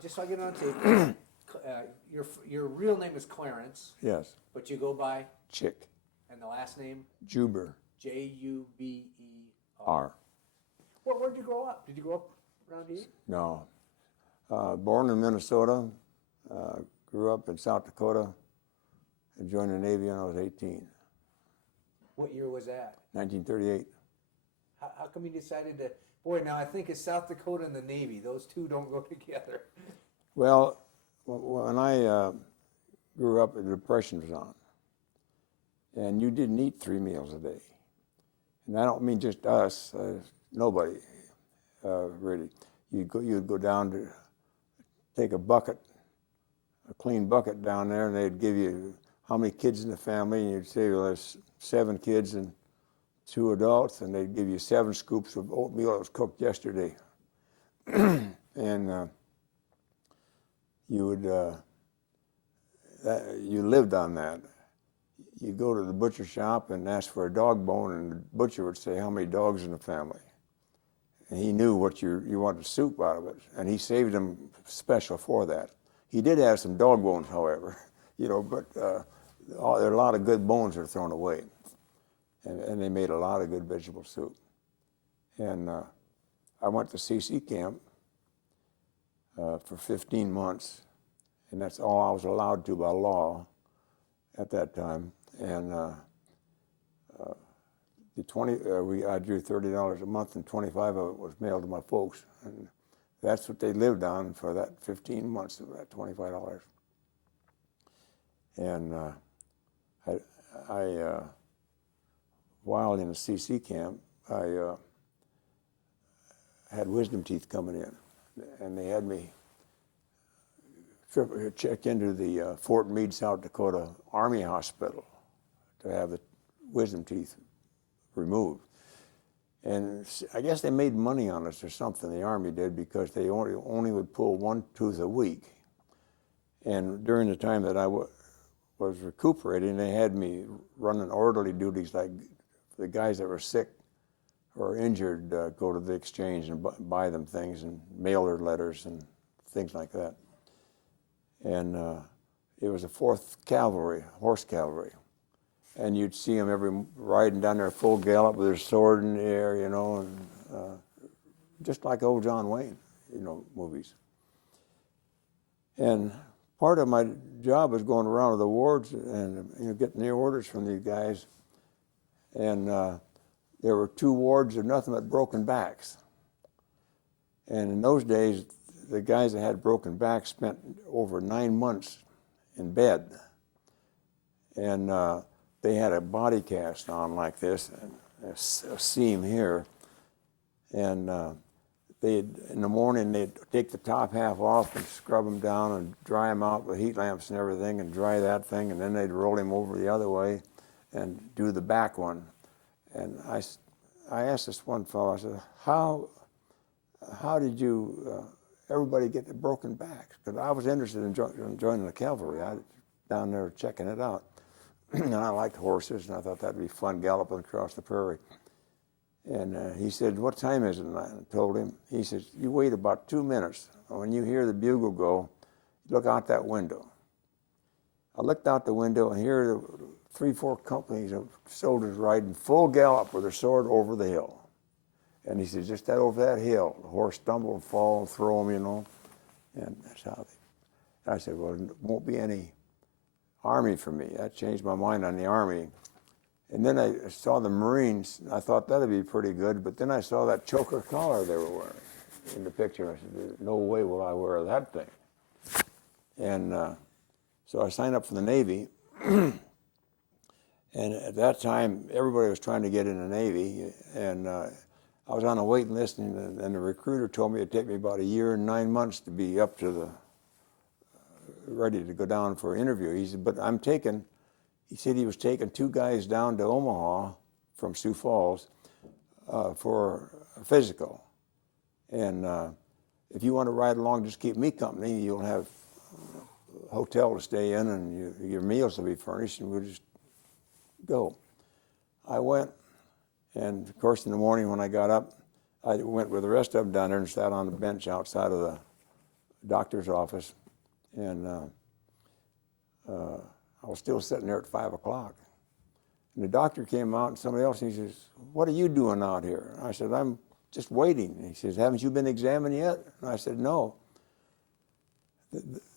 just so I get it on tape, your real name is Clarence. Yes. But you go by? Chick. And the last name? Juber. Juber. Where'd you grow up? Did you grow up around here? No. Born in Minnesota, grew up in South Dakota, and joined the Navy when I was 18. What year was that? 1938. How come you decided to... Boy, now I think it's South Dakota and the Navy. Those two don't go together. Well, when I grew up, the Depression was on. And you didn't eat 3 meals a day. And I don't mean just us, nobody, really. You'd go down to take a bucket, a clean bucket down there, and they'd give you how many kids in the family, and you'd say, well, there's 7 kids and 2 adults, and they'd give you 7 scoops of oatmeal that was cooked yesterday. And you lived on that. You go to the butcher shop and ask for a dog bone, and the butcher would say, how many dogs in the family? And he knew what you wanted soup out of it, and he saved them special for that. He did have some dog bones, however, but there are a lot of good bones that are thrown away. And they made a lot of good vegetable soup. And I went to CC camp for 15 months, and that's all I was allowed to by law at that time. And I drew $30 a month, and 25 of it was mailed to my folks. And that's what they lived on for that 15 months of that $25. And while in a CC camp, I had wisdom teeth coming in, and they had me check into the Fort Meade, South Dakota Army Hospital to have the wisdom teeth removed. And I guess they made money on us or something, the Army did, because they only would pull 1 tooth a week. And during the time that I was recuperating, they had me running orderly duties, like the guys that were sick or injured go to the exchange and buy them things and mail their letters and things like that. And it was the 4th Cavalry, Horse Cavalry. And you'd see them riding down there full gallop with their sword in the air, and just like old John Wayne, movies. And part of my job was going around to the wards and getting the orders from these guys. And there were 2 wards of nothing but broken backs. And in those days, the guys that had broken backs spent over 9 months in bed. And they had a body cast on like this, and a seam here. And in the morning, they'd take the top half off and scrub them down and dry them out with heat lamps and everything and dry that thing, and then they'd roll him over the other way and do the back one. And I asked this one fellow, I said, how did you, everybody get the broken backs? Because I was interested in joining the cavalry. I was down there checking it out. And I liked horses, and I thought that'd be fun galloping across the prairie. And he said, what time is it? And I told him. He says, you wait about 2 minutes. When you hear the bugle go, look out that window. I looked out the window, and here are 3-4 companies of soldiers riding full gallop with their sword over the hill. And he said, just over that hill. The horse stumble and fall and throw him, And that's how they... I said, well, there won't be any Army for me. That changed my mind on the Army. And then I saw the Marines. I thought that'd be pretty good, but then I saw that choker collar they were wearing in the picture. I said, no way will I wear that thing. And so I signed up for the Navy. And at that time, everybody was trying to get in the Navy. And I was on a waiting list, and the recruiter told me it'd take me about 1 year and 9 months to be up to the ready to go down for an interview. He said, but he said he was taking 2 guys down to Omaha from Sioux Falls for a physical. And if you want to ride along, just keep me company. You'll have a hotel to stay in, and your meals will be furnished, and we'll just go. I went, and of course in the morning when I got up, I went with the rest of them down there and sat on the bench outside of the doctor's office, and I was still sitting there at 5 o'clock. And the doctor came out and somebody else, and he says, "What are you doing out here?" I said, "I'm just waiting." And he says, "Haven't you been examined yet?" And I said, "No."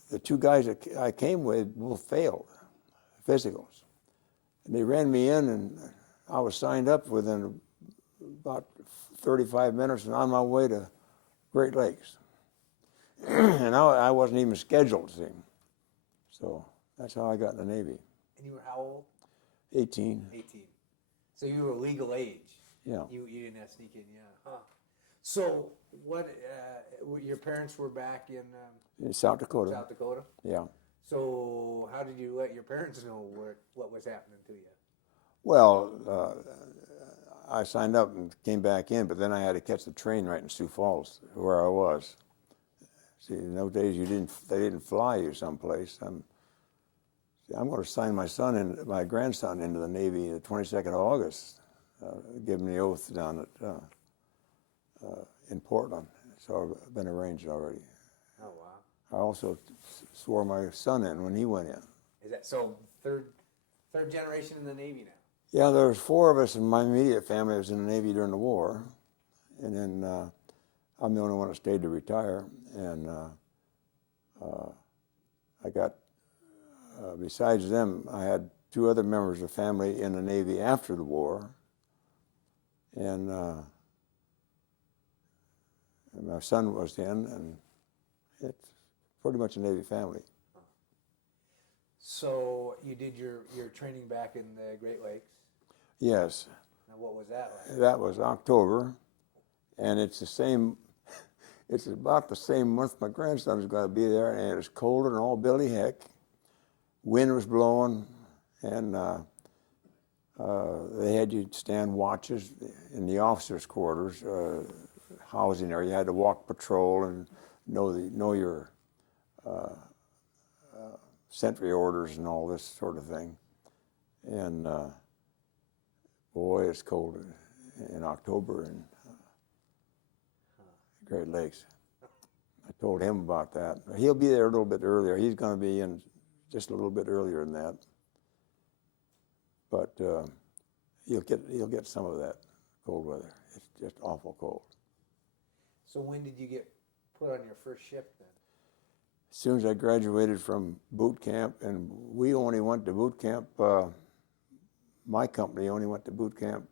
The two guys that I came with both failed physicals. And they ran me in, and I was signed up within about 35 minutes and on my way to Great Lakes. And I wasn't even scheduled, see. So that's how I got in the Navy. And you were how old? 18. 18. So you were legal age. Yeah. You didn't have to sneak in, yeah. Huh. So what? Your parents were back in South Dakota. South Dakota. Yeah. So how did you let your parents know what was happening to you? Well, I signed up and came back in, but then I had to catch the train right in Sioux Falls, where I was. See, in those days they didn't fly you someplace. I'm going to sign my grandson into the Navy the 22nd of August, give him the oath down at in Portland. So it's been arranged already. Oh wow! I also swore my son in when he went in. Is that so? Third generation in the Navy now. Yeah, there was 4 of us in my immediate family that was in the Navy during the war, and then I'm the only one that stayed to retire. And I got, besides them, I had 2 other members of the family in the Navy after the war, and my son was in, and it's pretty much a Navy family. So you did your training back in the Great Lakes. Yes. Now what was that like? That was October, and it's it's about the same month my grandson was going to be there, and it was colder than all Billy Heck. Wind was blowing, and they had you stand watches in the officers' quarters, housing there. You had to walk patrol and know your sentry orders and all this sort of thing. And boy, it's cold in October in Great Lakes. I told him about that. He'll be there a little bit earlier. He's going to be in just a little bit earlier than that. But he'll get some of that cold weather. It's just awful cold. So when did you get put on your first ship then? As soon as I graduated from boot camp, and we only went to boot camp, my company only went to boot camp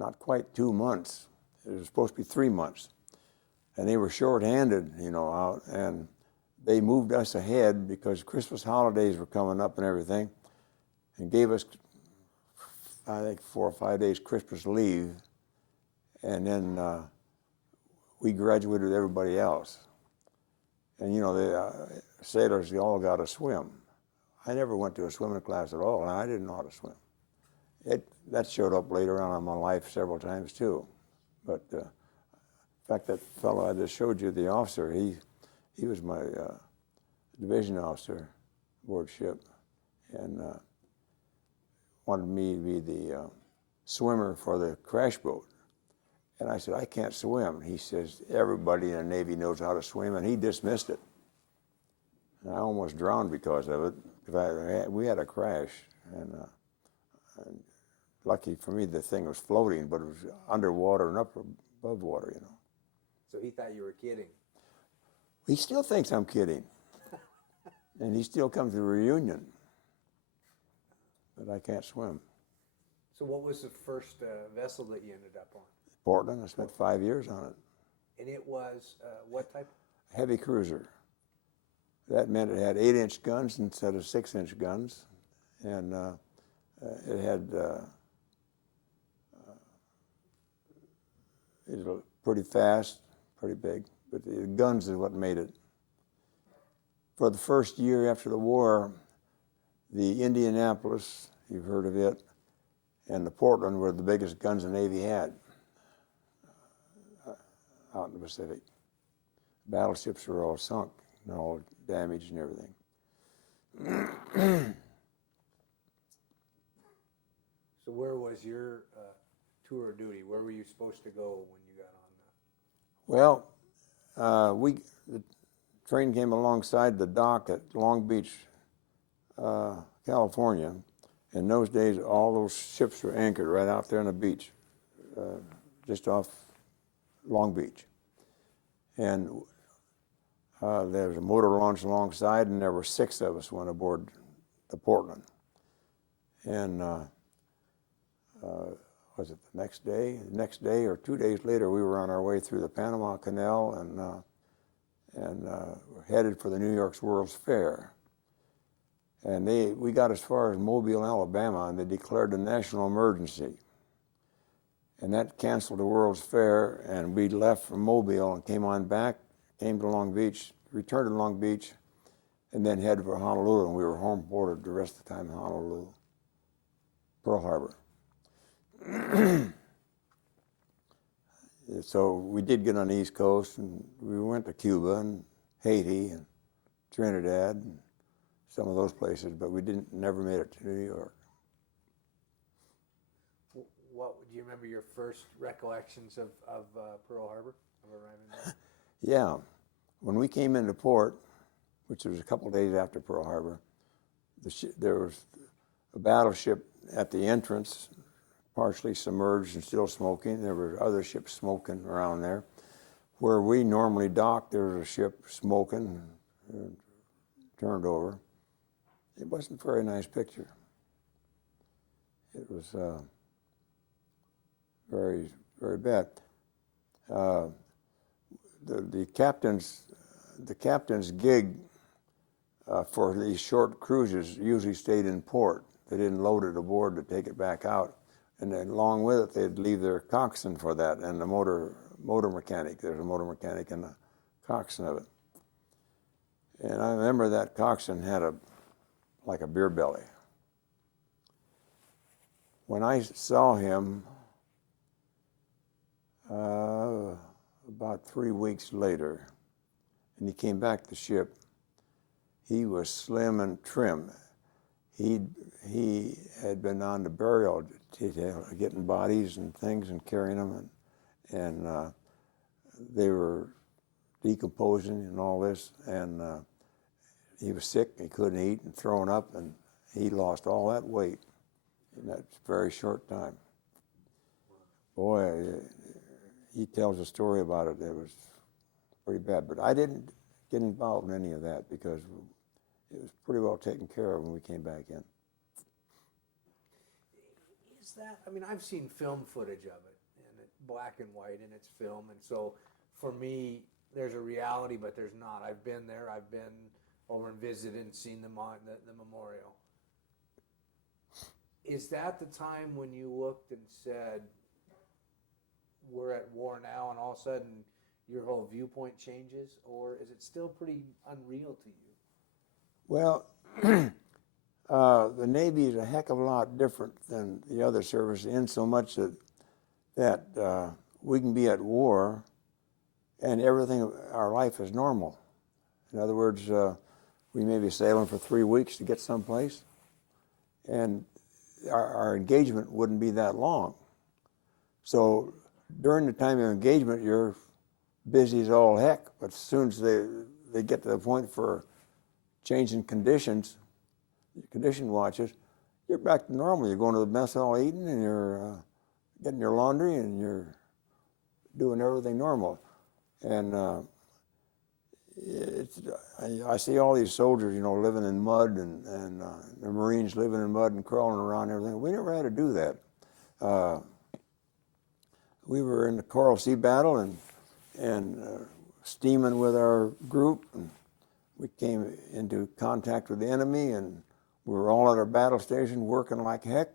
not quite 2 months. It was supposed to be 3 months. And they were short-handed, out, and they moved us ahead because Christmas holidays were coming up and everything, and gave us, I think, 4 or 5 days Christmas leave, and then we graduated with everybody else. And the sailors, they all got to swim. I never went to a swimming class at all, and I didn't know how to swim. That showed up later on in my life several times too. But in fact, that fellow I just showed you, the officer, he was my division officer aboard ship, and wanted me to be the swimmer for the crash boat. And I said, "I can't swim." He says, "Everybody in the Navy knows how to swim," and he dismissed it. And I almost drowned because of it. We had a crash, and lucky for me, the thing was floating, but it was underwater and up above water, So he thought you were kidding. He still thinks I'm kidding. And he still comes to the reunion. But I can't swim. So what was the first vessel that you ended up on? Portland. I spent 5 years on it. And it was what type? Heavy cruiser. That meant it had 8-inch guns instead of 6-inch guns. And it had, it was pretty fast, pretty big. But the guns is what made it. For the first year after the war, the Indianapolis, you've heard of it, and the Portland were the biggest guns the Navy had out in the Pacific. Battleships were all sunk and all damaged and everything. So where was your tour of duty? Where were you supposed to go when you got on? the train came alongside the dock at Long Beach, California. In those days, all those ships were anchored right out there on the beach, just off Long Beach. And there was a motor launch alongside, and there were 6 of us went aboard the Portland. And was it the next day? The next day or 2 days later, we were on our way through the Panama Canal and headed for the New York's World's Fair. And we got as far as Mobile, Alabama, and they declared a national emergency. And that canceled the World's Fair, and we left from Mobile and came on back, came to Long Beach, returned to Long Beach, and then headed for Honolulu, and we were home ported the rest of the time in Honolulu, Pearl Harbor. So we did get on the East Coast, and we went to Cuba and Haiti and Trinidad and some of those places, but we never made it to New York. What do you remember your first recollections of Pearl Harbor, of arriving there? Yeah, when we came into port, which was a couple days after Pearl Harbor, there was a battleship at the entrance, partially submerged and still smoking. There were other ships smoking around there. Where we normally docked, there was a ship smoking, turned over. It wasn't a very nice picture. It was very, very bad. The captain's gig for these short cruises usually stayed in port. They didn't load it aboard to take it back out. And then along with it, they'd leave their coxswain for that and the motor mechanic. There's a motor mechanic and the coxswain of it. And I remember that coxswain had like a beer belly. When I saw him about 3 weeks later, and he came back to the ship, he was slim and trim. He had been on the burial detail, getting bodies and things and carrying them, and they were decomposing and all this, and he was sick, he couldn't eat and throwing up, and he lost all that weight in that very short time. Boy, he tells a story about it that was pretty bad, but I didn't get involved in any of that because it was pretty well taken care of when we came back in. Is that, I mean, I've seen film footage of it, and it's black and white, and it's film, and so for me, there's a reality, but there's not. I've been there, I've been over and visited and seen the memorial. Is that the time when you looked and said, we're at war now, and all of a sudden your whole viewpoint changes, or is it still pretty unreal to you? Well, the Navy is a heck of a lot different than the other service in so much that we can be at war and everything, our life is normal. In other words, we may be sailing for 3 weeks to get someplace, and our engagement wouldn't be that long. So during the time of engagement, you're busy as all heck, but as soon as they get to the point for changing conditions, condition watches, you're back to normal. You're going to the mess hall eating, and you're getting your laundry, and you're doing everything normal. And I see all these soldiers, you know, living in mud, and the Marines living in mud and crawling around and everything. We never had to do that. We were in the Coral Sea Battle and steaming with our group, and we came into contact with the enemy, and we were all at our battle station working like heck.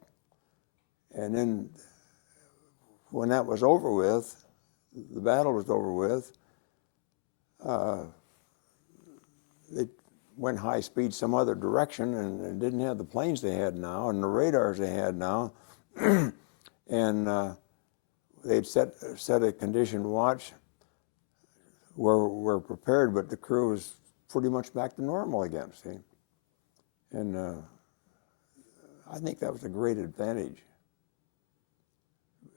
And then when that was over with, the battle was over with, they went high speed some other direction and didn't have the planes they had now and the radars they had now. And they'd set a condition watch where we're prepared, but the crew was pretty much back to normal again, see? And I think that was a great advantage.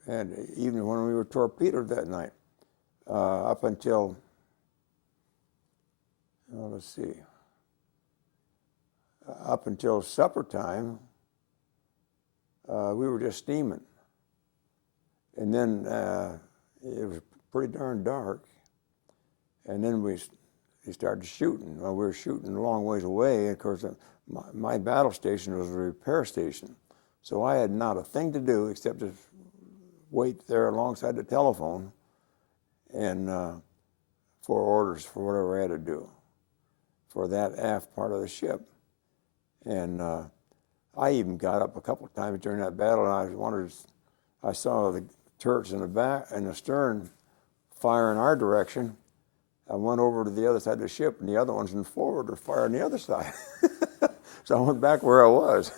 And even when we were torpedoed that night, up until Well, let's see. Up until supper time, we were just steaming. And then it was pretty darn dark. And then we started shooting. Well, we were shooting a long ways away. Of course, my battle station was a repair station. So I had not a thing to do except to wait there alongside the telephone and for orders for whatever I had to do for that aft part of the ship. And I even got up a couple of times during that battle, and I saw the turrets in the back and the stern fire in our direction. I went over to the other side of the ship, and the other ones in forward were firing the other side. So I went back where I was.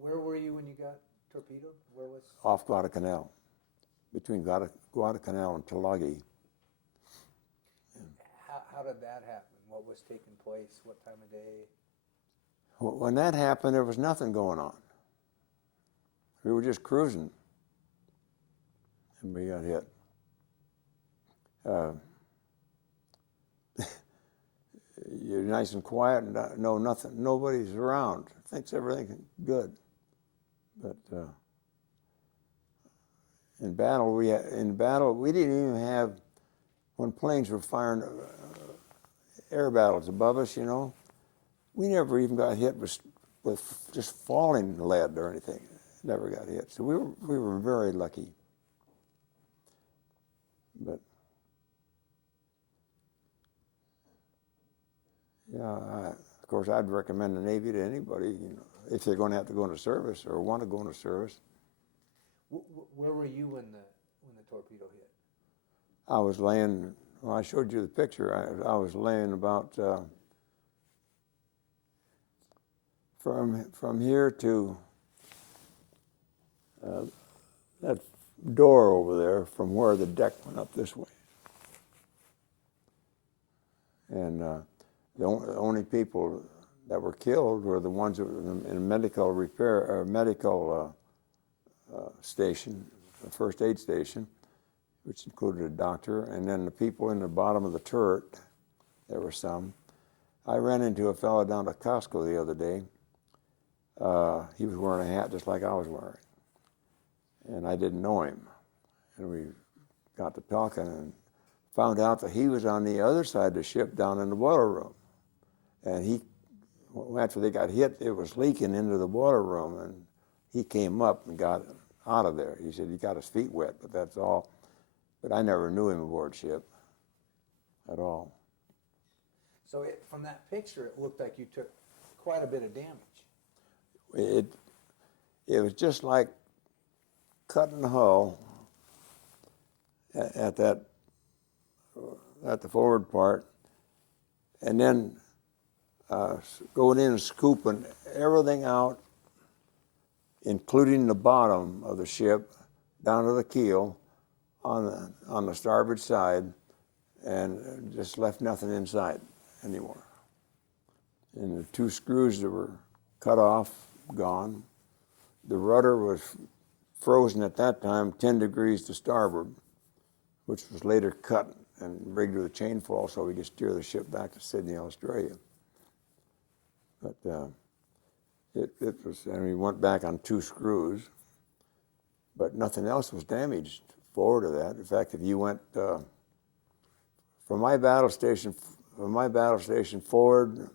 Where were you when you got torpedoed? Where was? Off Guadalcanal, between Guadalcanal and Tulagi. How did that happen? What was taking place? What time of day? When that happened, there was nothing going on. We were just cruising, and we got hit. You're nice and quiet, and know nothing. Nobody's around. Thinks everything's good, but in battle, we didn't even have, when planes were firing air battles above us. You know, we never even got hit with just falling lead or anything. Never got hit. So we were very lucky. But yeah, of course, I'd recommend the Navy to anybody, you know, if they're going to have to go into service or want to go into service. Where were you when the torpedo hit? I was laying. Well, I showed you the picture. I was laying about from here to that door over there, from where the deck went up this way. And the only people that were killed were the ones that were in a medical repair or medical station, a first aid station, which included a doctor, and then the people in the bottom of the turret. There were some. I ran into a fellow down at Costco the other day. He was wearing a hat just like I was wearing, and I didn't know him. And we got to talking and found out that he was on the other side of the ship down in the boiler room. And after they got hit, it was leaking into the boiler room, and he came up and got out of there. He said he got his feet wet, but that's all. But I never knew him aboard ship at all. So from that picture, it looked like you took quite a bit of damage. It was just like cutting the hull at the forward part, and then going in and scooping everything out, including the bottom of the ship down to the keel on the starboard side, and just left nothing inside anymore. And the two screws that were cut off, gone. The rudder was frozen at that time 10 degrees to starboard, which was later cut and rigged with a chainfall so we could steer the ship back to Sydney, Australia. But it was, and we went back on 2 screws, but nothing else was damaged forward of that. In fact, if you went from my battle station forward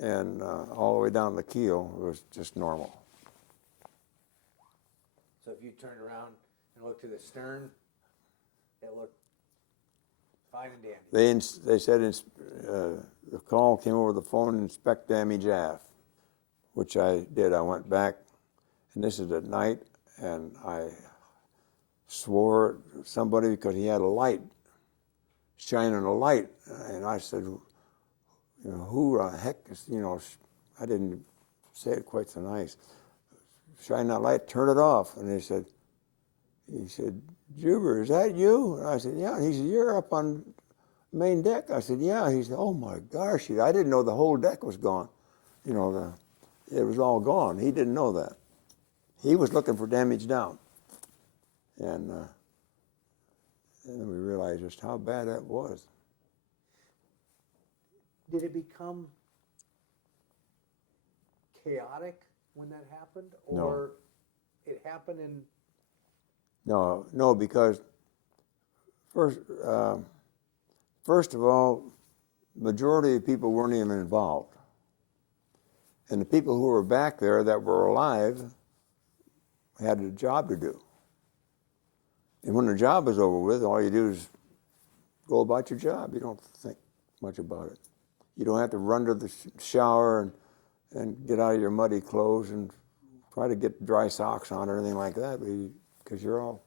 and all the way down the keel, it was just normal. So if you turned around and looked to the stern, it looked fine and dandy. They said the call came over the phone, inspect damage aft, which I did. I went back, and this is at night, and I swore at somebody because he had a light, shining a light, and I said, you know, who the heck is, you know, I didn't say it quite so nice. Shine that light, turn it off. And he said, Juber, is that you? And I said, yeah. And he said, you're up on main deck. I said, yeah. He said, oh my gosh, I didn't know the whole deck was gone. You know, it was all gone. He didn't know that. He was looking for damage down. And And then we realized just how bad that was. Did it become chaotic when that happened, or it happened in? No, because first of all, majority of people weren't even involved, and the people who were back there that were alive had a job to do. And when the job is over with, all you do is go about your job. You don't think much about it. You don't have to run to the shower and get out of your muddy clothes and try to get dry socks on or anything like that, because you're all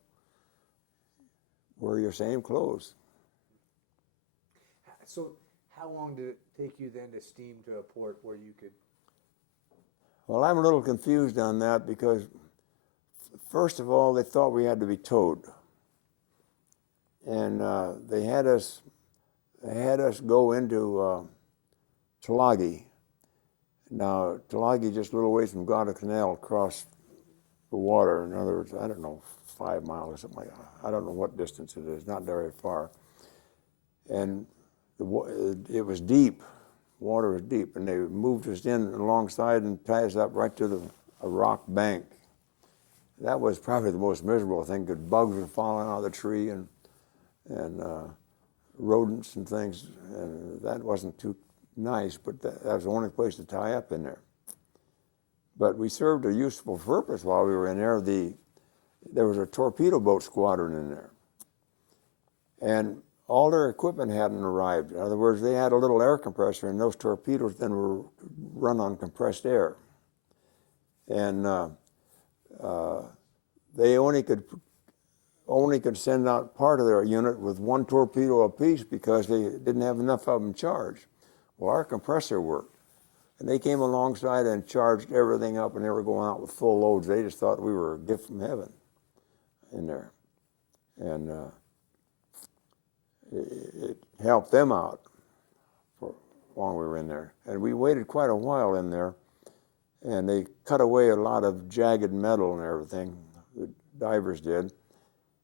wear your same clothes. So how long did it take you then to steam to a port where you could? Well, I'm a little confused on that because, first of all, they thought we had to be towed, and they had us go into Tulagi. Now, Tulagi just a little ways from Guadalcanal across the water. In other words, I don't know, 5 miles or something like that. I don't know what distance it is, not very far. And it was deep. Water was deep, and they moved us in alongside and tied us up right to a rock bank. That was probably the most miserable thing, because bugs were falling out of the tree and rodents and things, and that wasn't too nice, but that was the only place to tie up in there. But we served a useful purpose while we were in there. There was a torpedo boat squadron in there, and all their equipment hadn't arrived. In other words, they had a little air compressor, and those torpedoes then were run on compressed air. And they only could send out part of their unit with one torpedo apiece because they didn't have enough of them charged. Well, our compressor worked, and they came alongside and charged everything up, and they were going out with full loads. They just thought we were a gift from heaven in there. And it helped them out for long we were in there. And we waited quite a while in there, and they cut away a lot of jagged metal and everything, the divers did.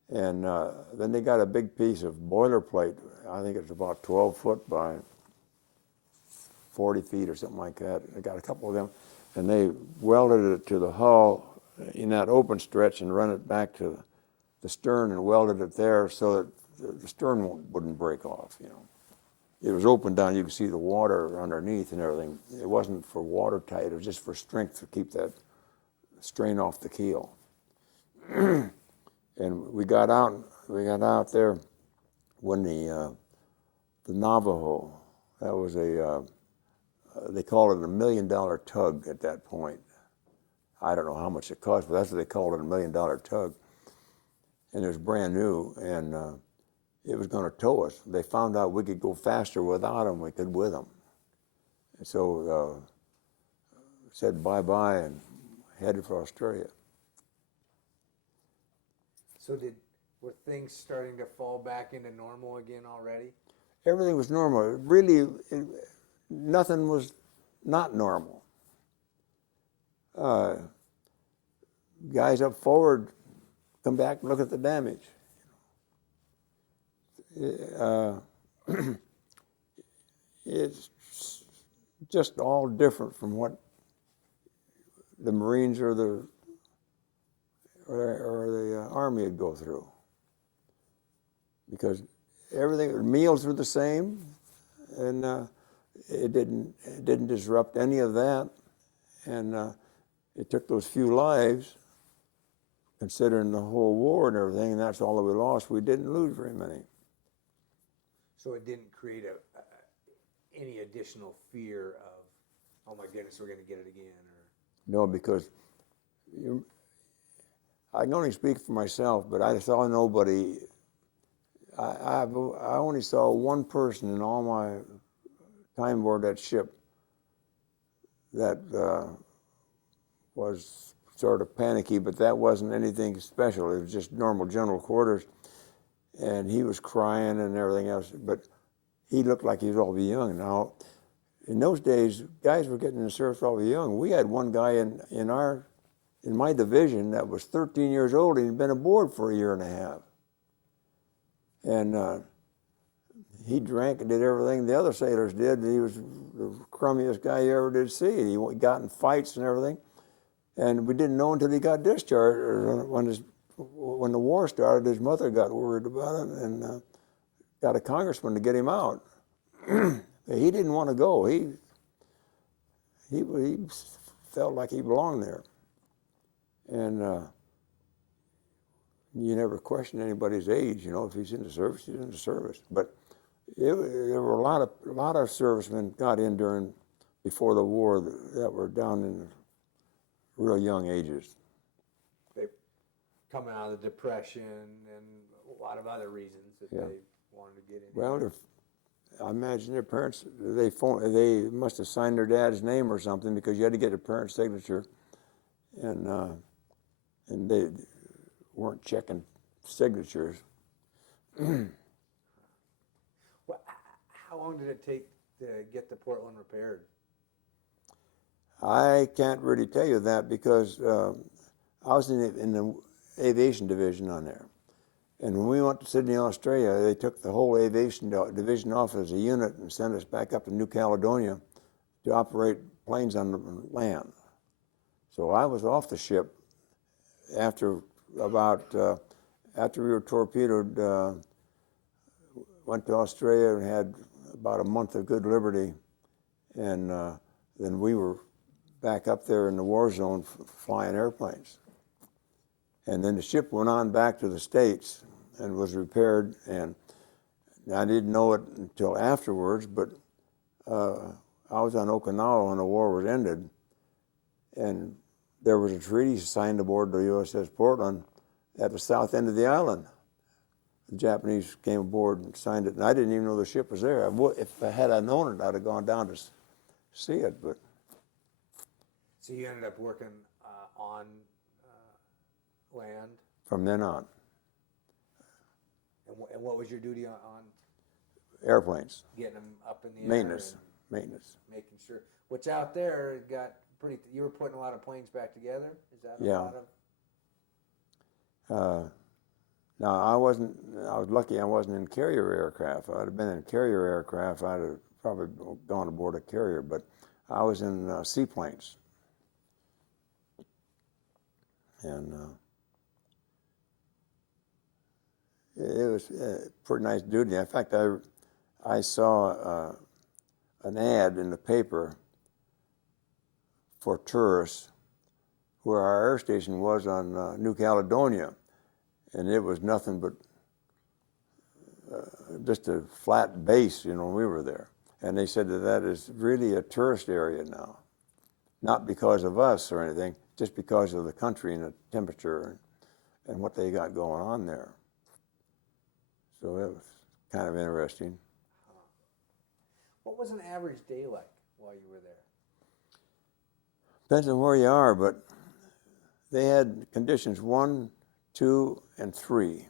And then they got a big piece of boilerplate. I think it's about 12 foot by 40 feet or something like that. They got a couple of them, and they welded it to the hull in that open stretch and run it back to the stern and welded it there so that the stern wouldn't break off, you know. It was open down, you could see the water underneath and everything. It wasn't for watertight, it was just for strength to keep that strain off the keel. And we got out there when the Navajo, that was they called it $1 million tug at that point. I don't know how much it cost, but that's what they called it, $1 million tug. And it was brand new, and it was going to tow us. They found out we could go faster without them, we could with them. And so said bye-bye and headed for Australia. So were things starting to fall back into normal again already? Everything was normal. Really, nothing was not normal. Guys up forward come back and look at the damage. It's just all different from what the Marines or the Army would go through, because meals were the same, and it didn't disrupt any of that, and it took those few lives, considering the whole war and everything, and that's all that we lost. We didn't lose very many. So it didn't create any additional fear of, oh my goodness, we're going to get it again? Or no, because I can only speak for myself, but I saw nobody. I only saw one person in all my time aboard that ship that was sort of panicky, but that wasn't anything special. It was just normal general quarters, and he was crying and everything else, but he looked like he was awfully young. Now, in those days, guys were getting in the service awfully young. We had one guy in my division that was 13 years old, and he'd been aboard for a year and a half. And he drank and did everything the other sailors did. He was the crummiest guy you ever did see. He got in fights and everything. And we didn't know until he got discharged. Or when the war started, his mother got worried about it and got a congressman to get him out. He didn't want to go. He felt like he belonged there. And you never question anybody's age, you know. If he's in the service, he's in the service. But there were a lot of servicemen got in before the war that were down in real young ages. They coming out of the Depression and a lot of other reasons that they wanted to get in. Well, I imagine their parents, they must have signed their dad's name or something, because you had to get a parent's signature, and they weren't checking signatures. Well, how long did it take to get the Portland repaired? I can't really tell you that, because I was in the aviation division on there. And when we went to Sydney, Australia, they took the whole aviation division off as a unit and sent us back up to New Caledonia to operate planes on the land. So I was off the ship after we were torpedoed, went to Australia and had about a month of good liberty, and then we were back up there in the war zone flying airplanes. And then the ship went on back to the States and was repaired, and I didn't know it until afterwards, but I was on Okinawa when the war was ended, and there was a treaty signed aboard the USS Portland at the south end of the island. The Japanese came aboard and signed it, and I didn't even know the ship was there. If I had known it, I'd have gone down to see it. But so you ended up working on land? From then on. And what was your duty on Airplanes. getting them up in the Maintenance. air? Maintenance. Making sure. Which out there it got pretty. You were putting a lot of planes back together. Is that a lot of? Now, I was lucky I wasn't in carrier aircraft. If I'd have been in carrier aircraft, I'd have probably gone aboard a carrier, but I was in seaplanes. And it was pretty nice duty. In fact, I saw an ad in the paper for tourists where our air station was on New Caledonia, and it was nothing but just a flat base, you know, when we were there. And they said that is really a tourist area now, not because of us or anything, just because of the country and the temperature and what they got going on there. So it was kind of interesting. What was an average day like while you were there? Depends on where you are, but they had conditions 1, 2, and 3.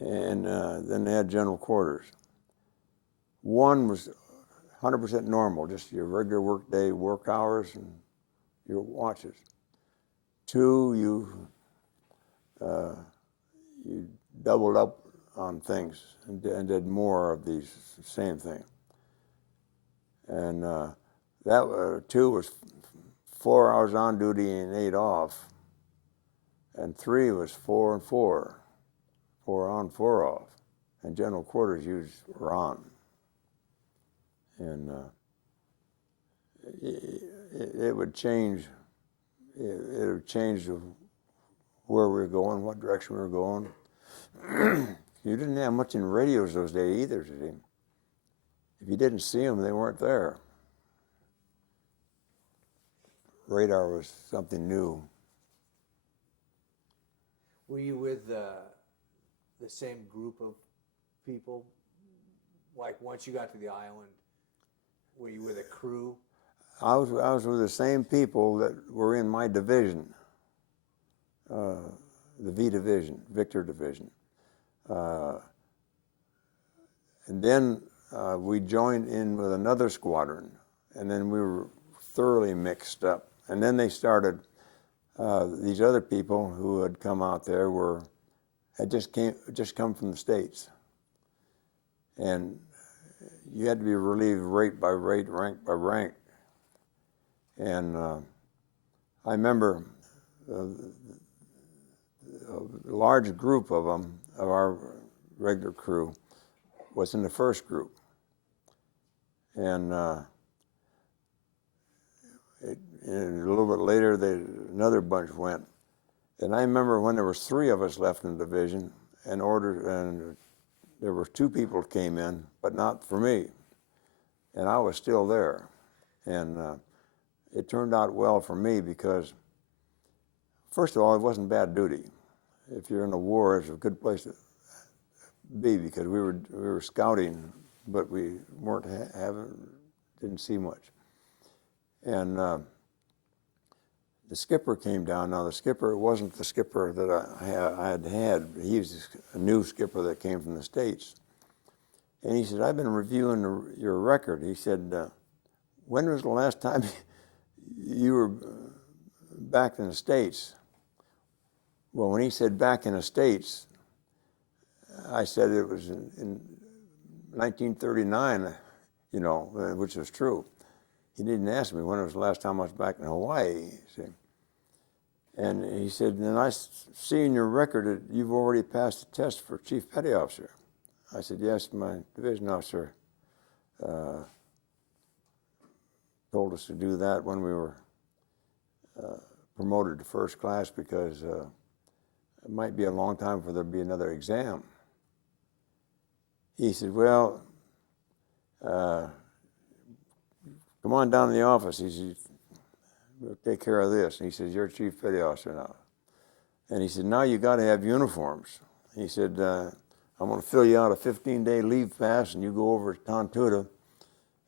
And then they had general quarters. 1 was 100% normal, just your regular work day, work hours, and your watches. 2, you doubled up on things and did more of these same thing. And that 2 was 4 hours on duty and 8 off, and 3 was 4 and 4, 4 on, 4 off, and general quarters were on. And it would change. It would change where we were going, what direction we were going. You didn't have much in radios those days either, see. If you didn't see them, they weren't there. Radar was something new. Were you with the same group of people? Like once you got to the island, were you with a crew? I was with the same people that were in my division, the V division, Victor division. And then we joined in with another squadron, and then we were thoroughly mixed up. And then they started, these other people who had come out there had just come from the States. And you had to be relieved rate by rate, rank by rank. And I remember a large group of them, of our regular crew, was in the first group. And a little bit later, another bunch went. And I remember when there was 3 of us left in the division, and there were 2 people came in, but not for me. And I was still there. And it turned out well for me because, first of all, it wasn't bad duty. If you're in a war, it's a good place to be because we were scouting, but we weren't didn't see much. And the skipper came down. Now the skipper wasn't the skipper that I had. He was a new skipper that came from the States. And he said, "I've been reviewing your record." He said, "When was the last time you were back in the States?" Well, when he said back in the States, I said it was in 1939, you know, which was true. He didn't ask me when it was the last time I was back in Hawaii. See? And he said, "And I see in your record that you've already passed the test for Chief Petty Officer." I said, "Yes, my division officer told us to do that when we were promoted to first class because it might be a long time for there to be another exam." He said, "Well, come on down to the office." He said, "We'll take care of this." And he said, "You're Chief Petty Officer now." And he said, "Now you got to have uniforms." He said, "I'm going to fill you out a 15-day leave pass, and you go over to Tontuta,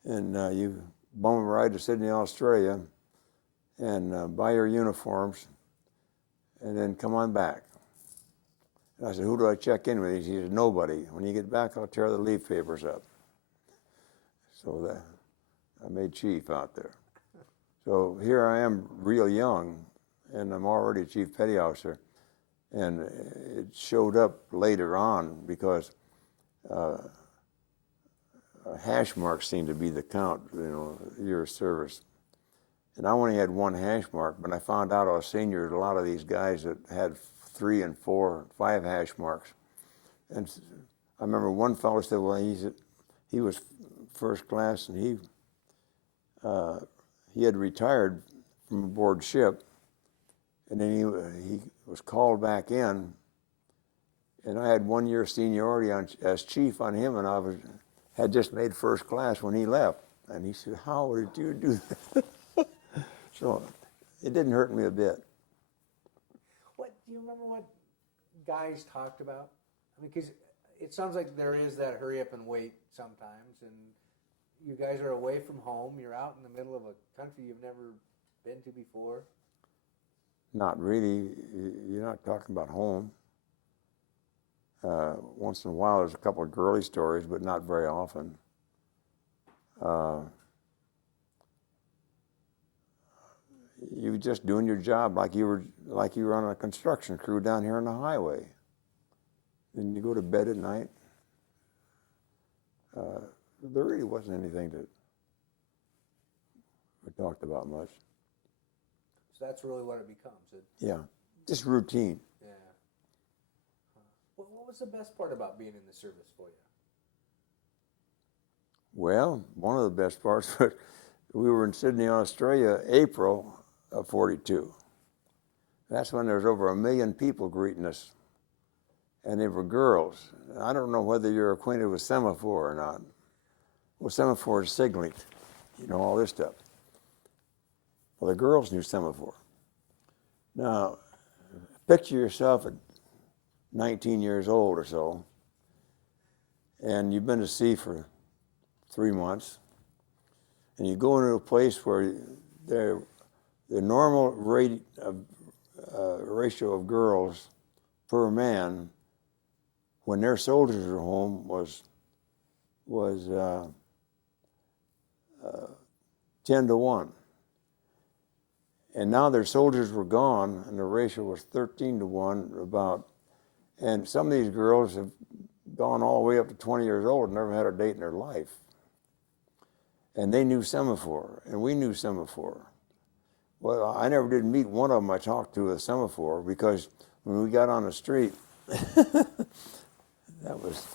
and you bum a ride to Sydney, Australia, and buy your uniforms, and then come on back." And I said, "Who do I check in with?" He said, "Nobody. When you get back, I'll tear the leave papers up." So I made chief out there. So here I am real young, and I'm already Chief Petty Officer. And it showed up later on because hash marks seemed to be the count, you know, year of service. And I only had 1 hash mark, but I found out I was senior to a lot of these guys that had 3 and 4 and 5 hash marks. And I remember one fellow said, well, he was first class, and he had retired from aboard ship, and then he was called back in, and I had 1 year seniority as chief on him, and I had just made first class when he left. And he said, "How did you do that?" So it didn't hurt me a bit. What do you remember what guys talked about? I mean, because it sounds like there is that hurry up and wait sometimes, and you guys are away from home. You're out in the middle of a country you've never been to before. Not really. You're not talking about home. Once in a while, there's a couple of girly stories, but not very often. You were just doing your job like you were on a construction crew down here on the highway. Then you go to bed at night. There really wasn't anything that we talked about much. So that's really what it becomes. Yeah, just routine. Yeah. What was the best part about being in the service for you? Well, one of the best parts was we were in Sydney, Australia, April of '42. That's when there was over 1 million people greeting us, and they were girls. I don't know whether you're acquainted with semaphore or not. Well, semaphore is signaling, you know, all this stuff. Well, the girls knew semaphore. Now, picture yourself at 19 years old or so, and you've been to sea for 3 months, and you go into a place where the normal rate of ratio of girls per man when their soldiers were home was 10 to 1. And now their soldiers were gone, and the ratio was 13 to 1 about And some of these girls have gone all the way up to 20 years old and never had a date in their life. And they knew semaphore, and we knew semaphore. Well, I never did meet one of them I talked to at semaphore, because when we got on the street, that was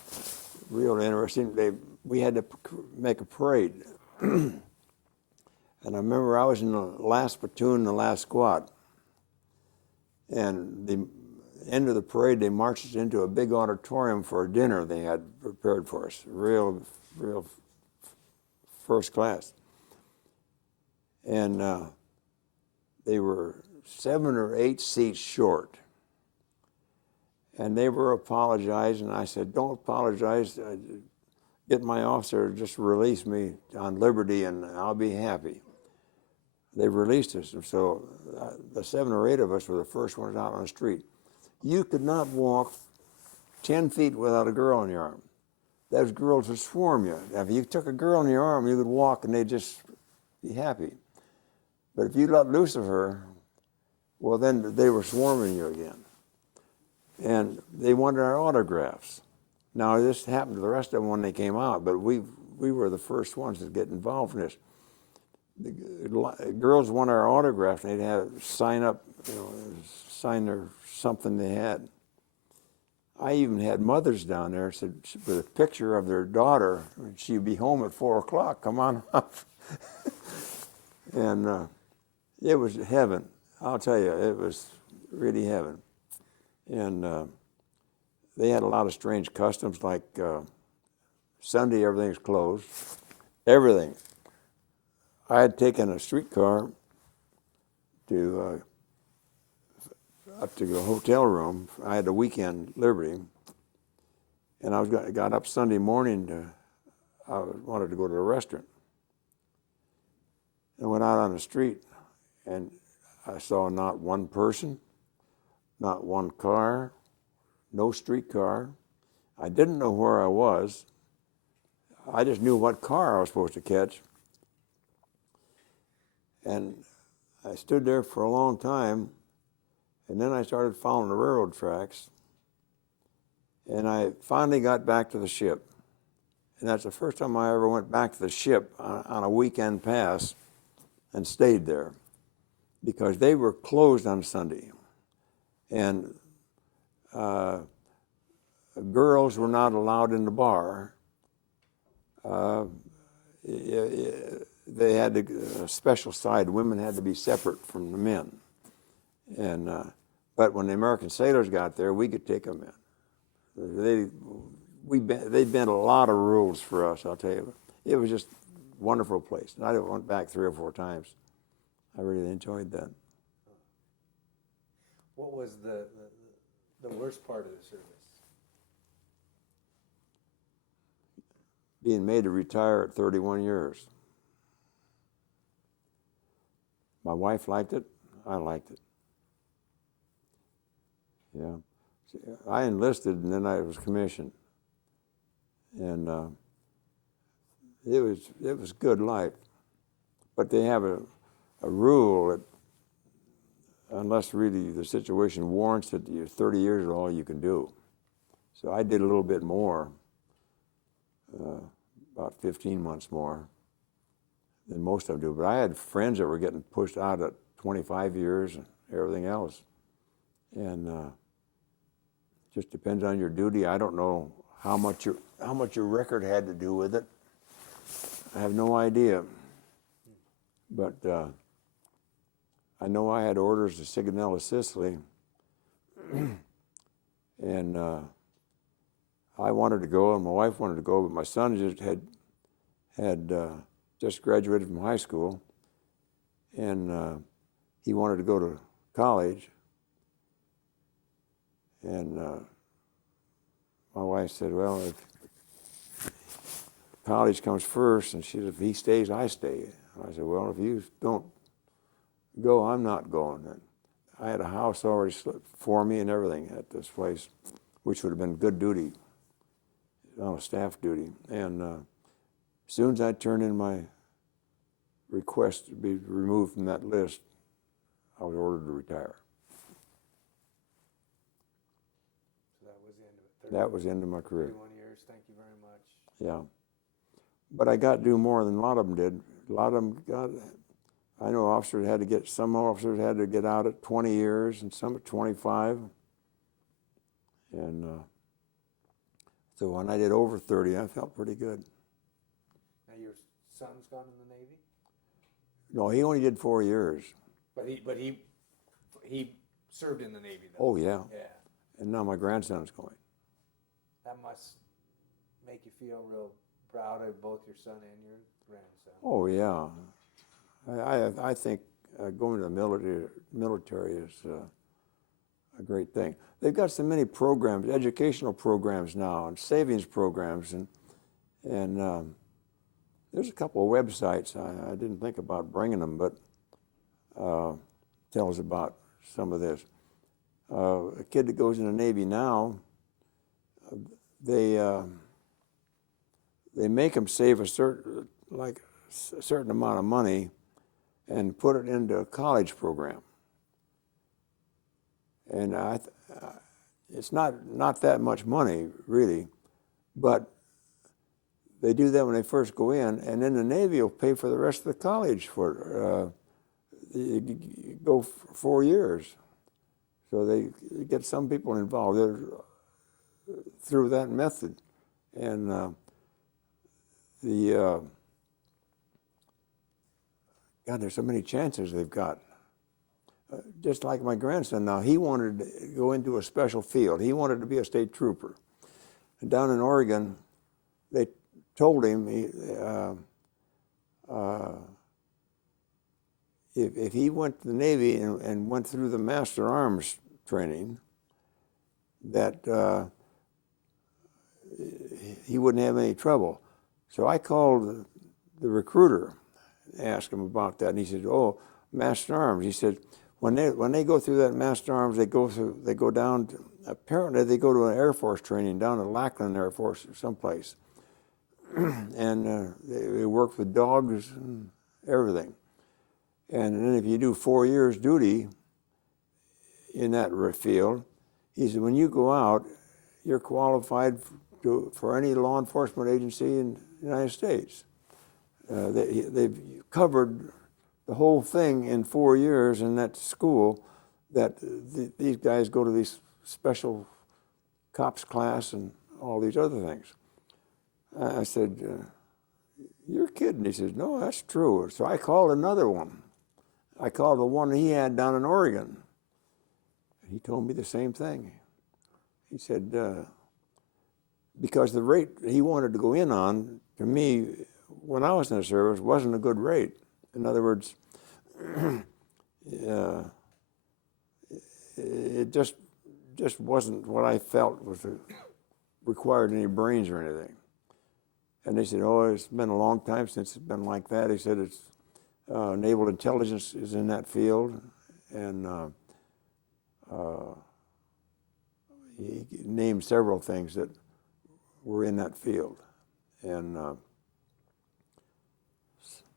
real interesting. We had to make a parade. And I remember I was in the last platoon, the last squad. And the end of the parade, they marched us into a big auditorium for a dinner they had prepared for us. Real first class. And they were 7 or 8 seats short. And they were apologizing. I said, don't apologize. Get my officer, just release me on liberty and I'll be happy. They released us. And so the 7 or 8 of us were the first ones out on the street. You could not walk 10 feet without a girl in your arm. Those girls would swarm you. If you took a girl in your arm, you could walk and they'd just be happy. But if you let loose of her, well, then they were swarming you again. And they wanted our autographs. Now, this happened to the rest of them when they came out, but we were the first ones to get involved in this. The girls wanted our autographs, and they'd have sign up, sign their something they had. I even had mothers down there said with a picture of their daughter. She'd be home at 4 o'clock. Come on up. And it was heaven. I'll tell you, it was really heaven. And they had a lot of strange customs, like Sunday everything's closed. Everything. I had taken a streetcar to up to the hotel room. I had a weekend liberty, and I got up Sunday morning I wanted to go to the restaurant. I went out on the street, and I saw not one person, not one car, no streetcar. I didn't know where I was. I just knew what car I was supposed to catch. And I stood there for a long time, and then I started following the railroad tracks, and I finally got back to the ship. And that's the first time I ever went back to the ship on a weekend pass and stayed there, because they were closed on Sunday. And girls were not allowed in the bar. They had a special side. Women had to be separate from the men. And but when the American sailors got there, we could take them in. They bent a lot of rules for us, I'll tell you. It was just a wonderful place. And I went back 3 or 4 times. I really enjoyed that. What was the worst part of the service? Being made to retire at 31 years. My wife liked it. I liked it. Yeah. I enlisted, and then I was commissioned. And it was good life. But they have a rule that unless really the situation warrants it, 30 years is all you can do. So I did a little bit more, about 15 months more than most of them do. But I had friends that were getting pushed out at 25 years and everything else. And just depends on your duty. I don't know how much your record had to do with it. I have no idea. But I know I had orders to Sigonella, Sicily, and I wanted to go, and my wife wanted to go, but my son just had just graduated from high school, and he wanted to go to college. And my wife said, well, if college comes first, and she said, if he stays, I stay. And I said, well, if you don't go, I'm not going. And I had a house already for me and everything at this place, which would have been good duty, on a staff duty. And as soon as I turned in my request to be removed from that list, I was ordered to retire. So that That was the end of my career. 31 years. Thank you very much. Yeah. But I got to do more than a lot of them did. A lot of them got, I know officers had to get, some officers had to get out at 20 years and some at 25. And so when I did over 30, I felt pretty good. Now your son's gone in the Navy? No, he only did 4 years. But he served in the Navy though. Oh, yeah. Yeah. And now my grandson's going. That must make you feel real proud of both your son and your grandson. Oh, yeah. I think going to the military is a great thing. They've got so many programs, educational programs now, and savings programs, and there's a couple of websites. I didn't think about bringing them, but tells about some of this. A kid that goes in the Navy now, they make them save a certain amount of money and put it into a college program. And it's not that much money, really, but they do that when they first go in, and then the Navy will pay for the rest of the college for you go 4 years. So they get some people involved through that method. And God, there's so many chances they've got. Just like my grandson now, he wanted to go into a special field. He wanted to be a state trooper. And down in Oregon, they told him if he went to the Navy and went through the Master Arms training, that he wouldn't have any trouble. So I called the recruiter, asked him about that, and he said, "Oh, Master Arms." He said, when they go through that Master Arms, they go down to, apparently they go to an Air Force training down at Lackland Air Force or someplace, and they work with dogs and everything. And then if you do 4 years duty in that field, he said, when you go out, you're qualified for any law enforcement agency in the United States. They've covered the whole thing in 4 years in that school, that these guys go to these special cops class and all these other things. I said, "You're kidding." He says, "No, that's true." So I called another one. I called the one he had down in Oregon. He told me the same thing. He said, because the rate he wanted to go in on, to me, when I was in the service, wasn't a good rate. In other words, it just wasn't what I felt was required any brains or anything. And they said, "Oh, it's been a long time since it's been like that." He said, "It's naval intelligence is in that field," and he named several things that were in that field. And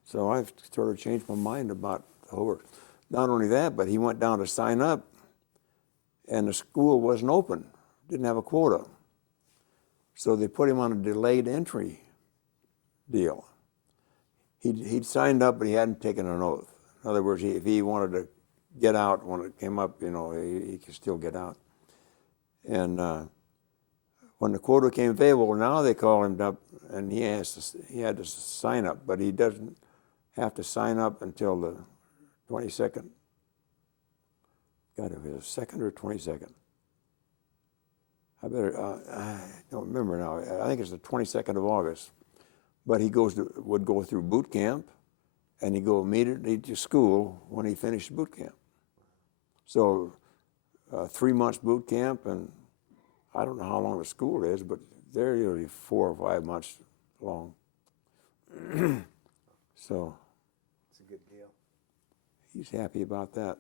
so I've sort of changed my mind about the whole work. Not only that, but he went down to sign up, and the school wasn't open, didn't have a quota. So they put him on a delayed entry deal. He'd signed up, but he hadn't taken an oath. In other words, if he wanted to get out when it came up, he could still get out. And when the quota came available, now they call him up, and he had to sign up, but he doesn't have to sign up until the 22nd. God, if it was 2nd or 22nd. I don't remember now. I think it's the 22nd of August. But he would go through boot camp, and he'd go immediately to school when he finished boot camp. So 3 months boot camp, and I don't know how long the school is, but they're usually 4 or 5 months long. So it's a good deal. He's happy about that.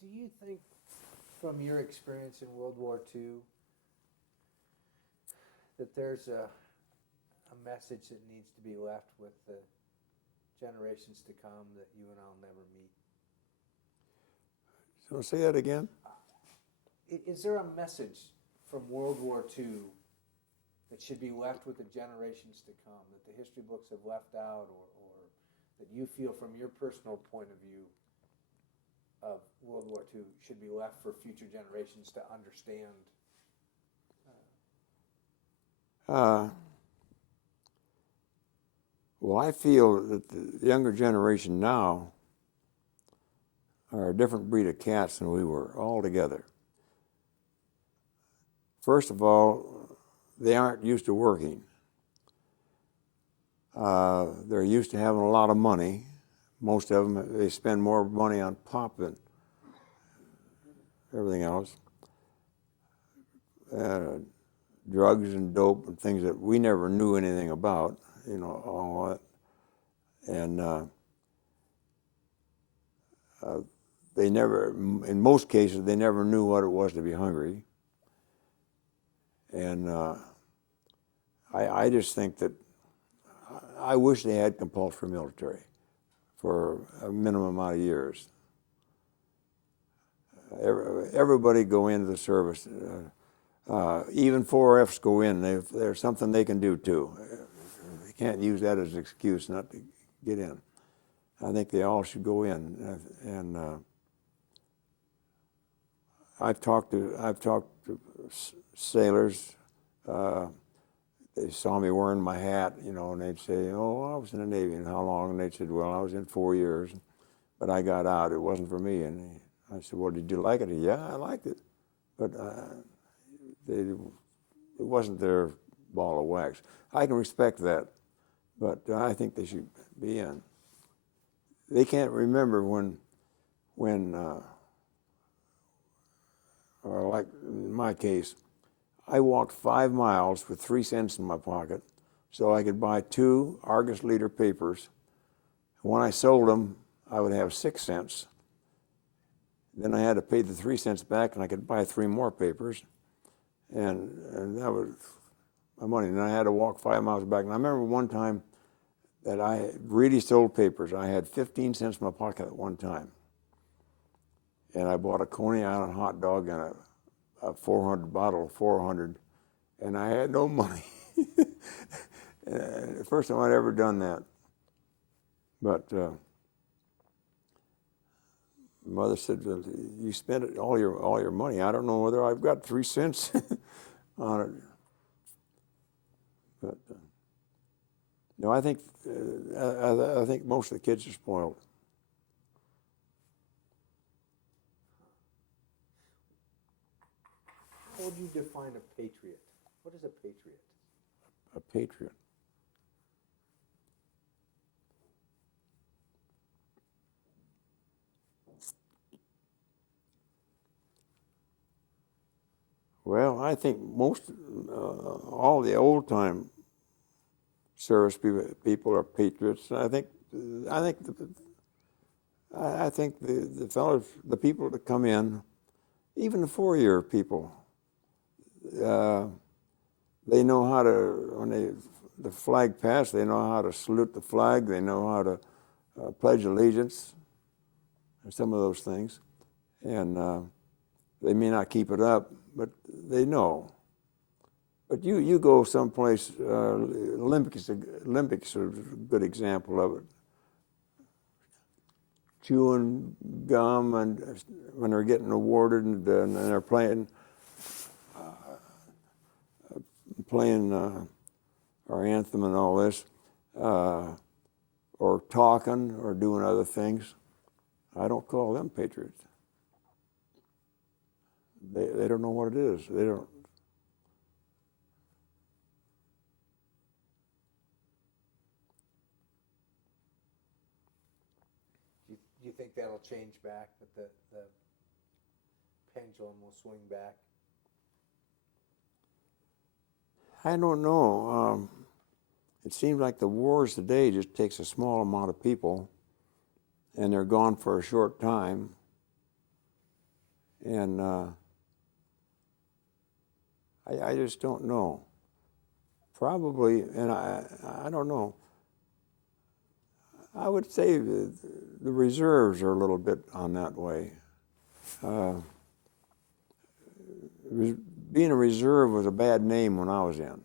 Do you think, from your experience in World War II, that there's a message that needs to be left with the generations to come that you and I'll never meet? So say that again? Is there a message from World War II that should be left with the generations to come, that the history books have left out, or that you feel from your personal point of view of World War II should be left for future generations to understand? Well, I feel that the younger generation now are a different breed of cats than we were altogether. First of all, they aren't used to working. They're used to having a lot of money. Most of them, they spend more money on pop than everything else. Drugs and dope and things that we never knew anything about, all that. And they never, in most cases, they never knew what it was to be hungry. And I just think that I wish they had compulsory military for a minimum amount of years. Everybody go into the service. Even 4Fs go in. There's something they can do too. They can't use that as an excuse not to get in. I think they all should go in. And I've talked to sailors. They saw me wearing my hat, and they'd say, "Oh, I was in the Navy, and how long?" And they said, "Well, I was in 4 years, but I got out. It wasn't for me." And I said, "Well, did you like it?" "Yeah, I liked it, but it wasn't their ball of wax." I can respect that, but I think they should be in. They can't remember when or like in my case, I walked 5 miles with 3 cents in my pocket so I could buy 2 Argus Leader papers. When I sold them, I would have 6 cents. Then I had to pay the 3 cents back, and I could buy 3 more papers. And that was my money. And I had to walk 5 miles back. And I remember one time that I really sold papers. I had 15 cents in my pocket at one time. And I bought a Coney Island hot dog and a 400 bottle of 400, and I had no money. The first time I'd ever done that. But Mother said, "Well, you spent it, all your money. I don't know whether I've got 3 cents on it." But no, I think most of the kids are spoiled. How would you define a patriot? What is a patriot? A patriot. Well, I think all the old-time service people are patriots. I think the fellows, the people that come in, even the 4-year people, they know how to, when the flag passes, they know how to salute the flag, they know how to pledge allegiance, and some of those things. And they may not keep it up, but they know. But you go someplace, Olympics are a good example of it. Chewing gum, and when they're getting awarded, and they're playing our anthem and all this, or talking or doing other things. I don't call them patriots. They don't know what it is. They don't. Do you think that'll change back, that the pendulum will swing back? I don't know. It seems like the wars today just takes a small amount of people, and they're gone for a short time. And I just don't know. Probably, and I don't know. I would say the reserves are a little bit on that way. being a reserve was a bad name when I was in.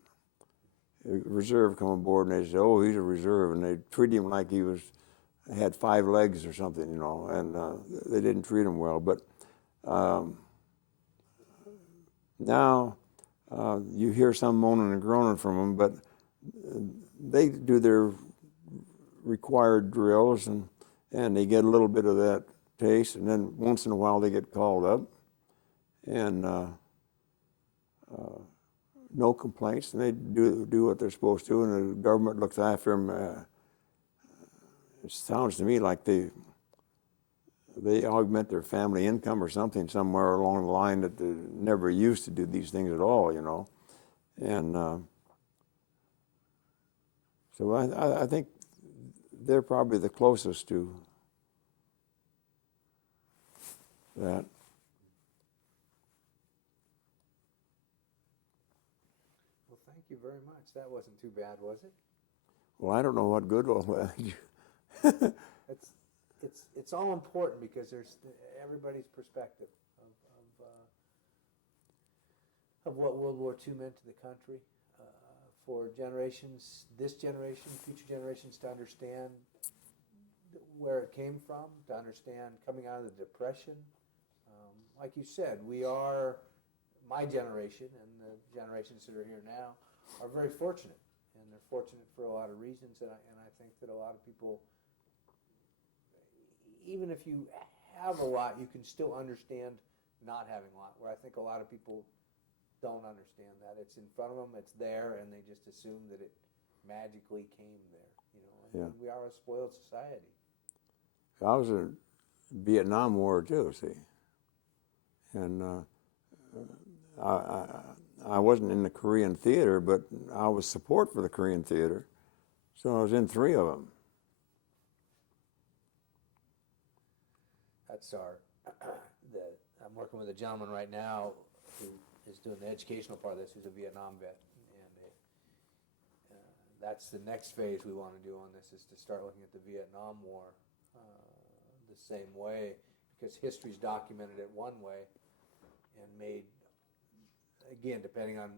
A reserve come aboard and they say, "Oh, he's a reserve," and they treat him like he had 5 legs or something, you know, and they didn't treat him well. But now you hear some moaning and groaning from them, but they do their required drills and they get a little bit of that taste, and then once in a while they get called up, and no complaints, and they do what they're supposed to, and the government looks after them. It sounds to me like they augment their family income or something somewhere along the line that they never used to do these things at all, you know. And so I think they're probably the closest to that. Well, thank you very much. That wasn't too bad, was it? Well, I don't know what good will It's all important because there's everybody's perspective of what World War II meant to the country, for generations, this generation, future generations, to understand where it came from, to understand coming out of the Depression. Like you said, we are, my generation and the generations that are here now are very fortunate, and they're fortunate for a lot of reasons, and I think that a lot of people, even if you have a lot, you can still understand not having a lot, where I think a lot of people don't understand that. It's in front of them, it's there, and they just assume that it magically came there. You know, and we are a spoiled society. I was in Vietnam War too, see, and I wasn't in the Korean theater, but I was support for the Korean theater, so I was in 3 of them. That's I'm working with a gentleman right now who is doing the educational part of this, who's a Vietnam vet, and that's the next phase we want to do on this, is to start looking at the Vietnam War the same way, because history's documented it one way and made, again, depending on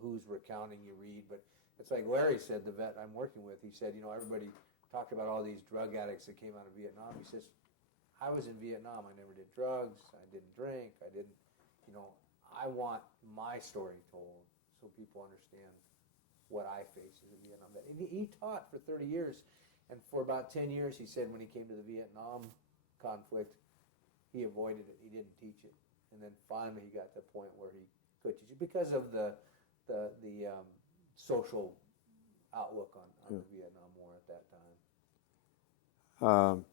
whose recounting you read, but it's like Larry said, the vet I'm working with, he said, you know, everybody talked about all these drug addicts that came out of Vietnam. He says, I was in Vietnam. I never did drugs. I didn't drink. I didn't, you know, I want my story told so people understand what I faced as a Vietnam vet. And he taught for 30 years. And for about 10 years, he said when he came to the Vietnam conflict, he avoided it. He didn't teach it. And then finally he got to the point where he could teach it because of the social outlook on the Vietnam War at that time.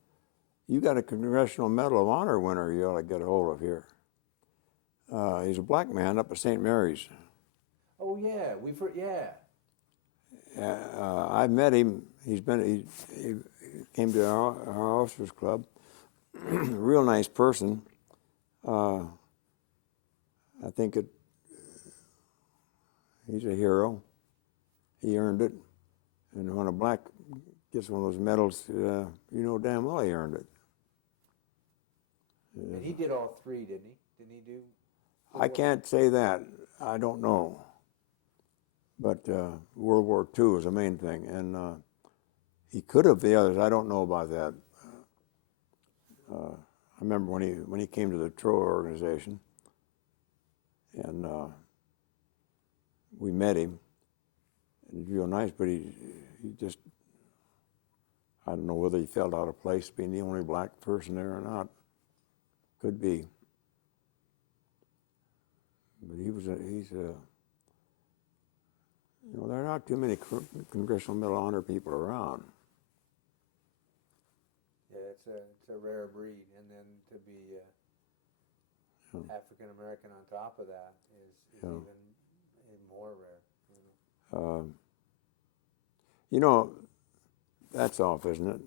You got a Congressional Medal of Honor winner you ought to get a hold of here. He's a black man up at St. Mary's. Oh yeah, we've heard, yeah. I met him. He came to our officers club. Real nice person. I think he's a hero. He earned it. And when a black gets one of those medals, you know damn well he earned it. And he did all 3, didn't he? Didn't he do? I can't say that. I don't know. But World War II was the main thing, and he could have the others. I don't know about that. I remember when he came to the TROA organization, and we met him. And he's real nice, but he just, I don't know whether he felt out of place being the only black person there or not. Could be. But he's a, you know, there are not too many Congressional Medal of Honor people around. Yeah, it's a rare breed, and then to be African American on top of that is even more rare. You know? You know, that's off, isn't it?